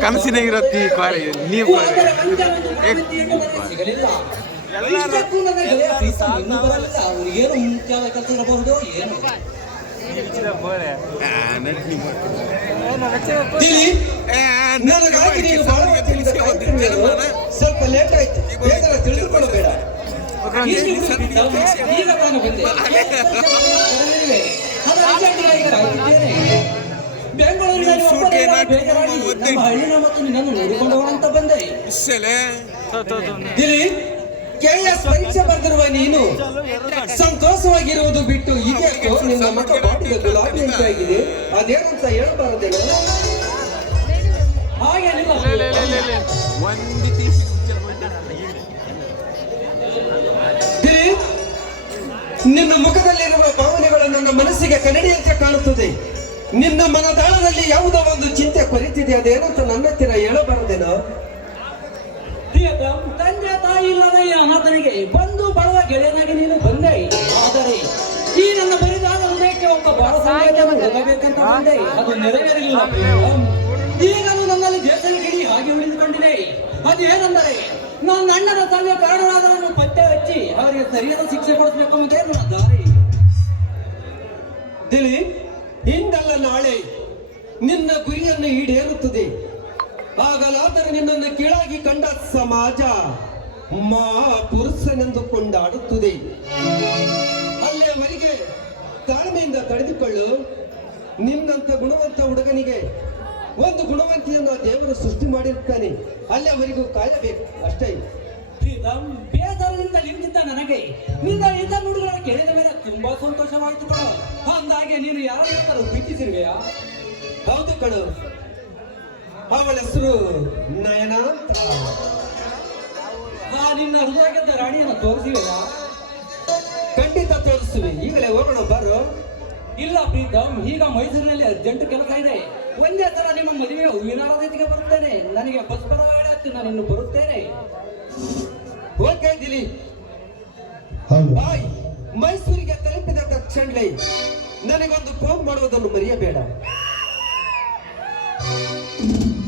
ಕನಸಿನ ಇರತ್ತಿ ಕ್ವಾರಿ ನೀವು. ಸ್ವಲ್ಪ ಲೇಟ್ ಆಯ್ತು ತಿಳಿದುಕೊಳ್ಳಬೇಡ ಈಗ ನಾನು. ಬೆಂಗಳೂರಿನಲ್ಲಿ ಒಬ್ಬನೇ ನಾನು ನಮ್ಮ ಹಳ್ಳಿನ ಮತ್ತು ನಿನ್ನನ್ನು ನೋಡಿಕೊಂಡು ಹೋಗಂತ ಬಂದೆ. ಇಲ್ಲಿ ಕೆ ಎಸ್ ಪರೀಕ್ಷೆ ಬರೆದಿರುವ ನೀನು ಸಂತೋಷವಾಗಿರುವುದು ಬಿಟ್ಟು ಇದ್ಯಾಕೋ ನಿನ್ನ ಬಾಟಿಗೆ ಗುಲಾಬಿ ಅಂತ ಆಗಿದೆ. ಅದೇನಂತ ಹೇಳಬಾರದೇನೋ ಹಾಗೆ ನಿಮ್ಮ ನಿನ್ನ ಮುಖದಲ್ಲಿರುವ ಭಾವನೆಗಳು ನನ್ನ ಮನಸ್ಸಿಗೆ ಕನ್ನಡಿಯಂತೆ ಕಾಣುತ್ತದೆ. ನಿನ್ನ ಮನದಾಳದಲ್ಲಿ ಯಾವುದೋ ಒಂದು ಚಿಂತೆ ಕೊರಿತಿದೆ ಅದೇನಂತ ನನ್ನ ಹತ್ತಿರ ಹೇಳಬಾರದೇನೋ? ತಂದೆ ತಾಯಿ ಇಲ್ಲದ ಈ ಅನಾಥನಿಗೆ ಬಂದು ಬಳವ ಗೆಳೆಯನಾಗಿ ನೀನು ಬಂದೆ. ಆದರೆ ಈ ನನ್ನ ಬರಿದಾದ ಹೃದಯಕ್ಕೆ ಒಬ್ಬ ಹೋಗಬೇಕಂತ ಬಂದೆ. ಅದು ನೆರವೇರಲಿಲ್ಲ. ಈಗಲೂ ನನ್ನಲ್ಲಿ ದೇಶದ ಗಿಡಿ ಹಾಗೆ ಉಳಿದುಕೊಂಡಿದೆ. ಅದು ಏನಂದರೆ ನನ್ನ ಅಣ್ಣನ ತಂದೆ ಕಾರಣರಾದರನ್ನು ಪತ್ತೆ ಹಚ್ಚಿ ಅವರಿಗೆ ಸರಿಯಾದ ಶಿಕ್ಷೆ ಕೊಡಿಸಬೇಕು ಅಂತ ನನ್ನ ದಾರಿ. ನಿನ್ನ ಗುರಿಯನ್ನು ಈಡೇರುತ್ತದೆ. ಆಗಲಾದರೆ ನಿನ್ನನ್ನು ಕೆಳಾಗಿ ಕಂಡ ಸಮಾಜ ಮಾ ಪುರುಷನೆಂದು ಕೊಂಡಾಡುತ್ತದೆ. ಅಲ್ಲಿಯವರಿಗೆ ತಾಳ್ಮೆಯಿಂದ ತಡೆದುಕೊಳ್ಳು. ನಿನ್ನಂತ ಗುಣವಂತ ಹುಡುಗನಿಗೆ ಒಂದು ಗುಣವಂತಿಯನ್ನು ದೇವರು ಸೃಷ್ಟಿ ಮಾಡಿರ್ತಾನೆ. ಅಲ್ಲಿಯವರೆಗೂ ಕಾಯಬೇಕು. ಅಷ್ಟೇ. ಬೇಸರದಿಂದ ನಿಂತಿದ್ದ ನನಗೆ. ನಿನ್ನ ಇದ್ದ ನುಡಿಗಳ ಕೇಳಿದ ಮೇಲೆ ತುಂಬಾ ಸಂತೋಷವಾಯಿತು ಅಂದಾಗೆ ನೀನು ಯಾರು ಪ್ರೀತಿಸಿರುವೆಯಾ? ಕಣು ಅವಳ ಹೆಸರು ನಯನ ಅಂತ. ಆ ನಿನ್ನ ಹೃದಯದ ರಾಣಿಯನ್ನು ತೋರಿಸಿವೆ ಖಂಡಿತ ತೋರಿಸುವೆ. ಈಗಲೇ ಹೋಗೋಣ ಬರು. ಇಲ್ಲ ಪ್ರೀತಮ್ ಈಗ ಮೈಸೂರಿನಲ್ಲಿ ಅರ್ಜೆಂಟ್ ಕೆಲಸ ಇದೆ. ಒಂದೇ ಸಲ ನಿಮ್ಮ ಮದುವೆ ಹೂವಿನಾರದೊಂದಿಗೆ ಬರುತ್ತೇನೆ. ನನಗೆ ಬಸ್ ಪರವಾಗಿ ನಾನು ಇನ್ನು ಬರುತ್ತೇನೆ. ಓಕೆ ದಿಲಿ ಬಾಯ್. ಮೈಸೂರಿಗೆ ತಲುಪಿದ ತಕ್ಷಣಲೇ ನನಗೊಂದು ಫೋನ್ ಮಾಡುವುದನ್ನು ಮರೆಯಬೇಡ. Thank you.